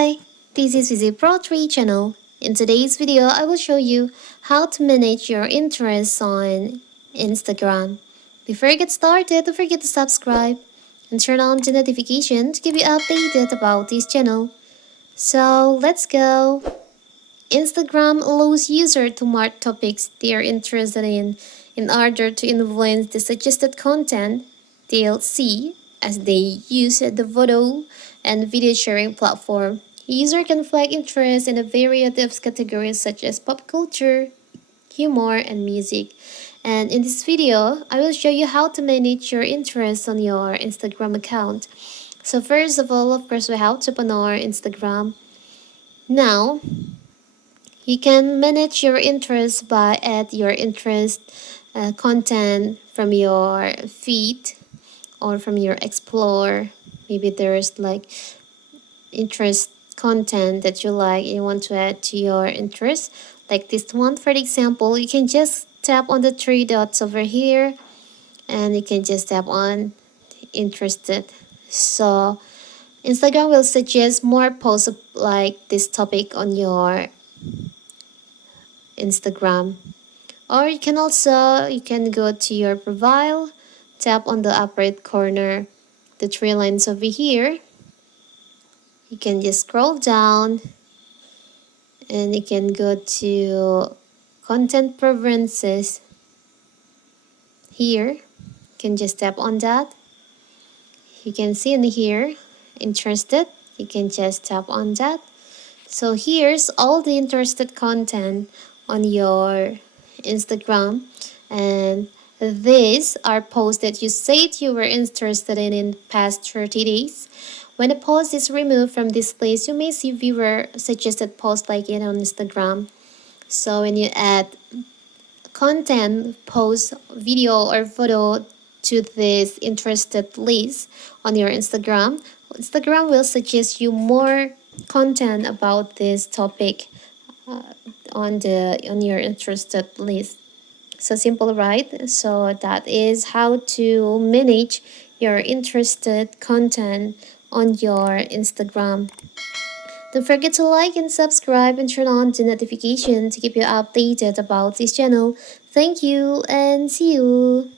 Hi, this is Visit Pro 3 channel. In today's video, I will show you how to manage your interests on Instagram. Before you get started, don't forget to subscribe and turn on the notification to keep you updated about this channel. So let's go. Instagram allows users to mark topics they are interested in order to influence the suggested content they'll see as they use the photo and video sharing platform. User can flag interest in a variety of categories such as pop culture, humor, and music. And in this video, I will show you how to manage your interests on your Instagram account. So first of all, of course, we have to open our Instagram. Now, you can manage your interests by add your interest content from your feed or from your explore. Maybe there's like interest content that you like, you want to add to your interest, like this one for example. You can just tap on the three dots over here and you can just tap on interested. So Instagram will suggest more posts like this topic on your Instagram. Or you can go to your profile, tap on the upper right corner, the three lines over here. You can just scroll down and you can go to content preferences. Here, you can just tap on that. You can see in here, interested. You can just tap on that. So here's all the interested content on your Instagram, and these are posts that you said you were interested in past 30 days. When a post is removed from this list, you may see viewer suggested posts like it on Instagram. So when you add content, post, video, or photo to this interested list on your Instagram, Instagram will suggest you more content about this topic on your interested list. So simple, right? So that is how to manage your interested content on your Instagram. Don't forget to like and subscribe and turn on the notification to keep you updated about this channel. Thank you and see you.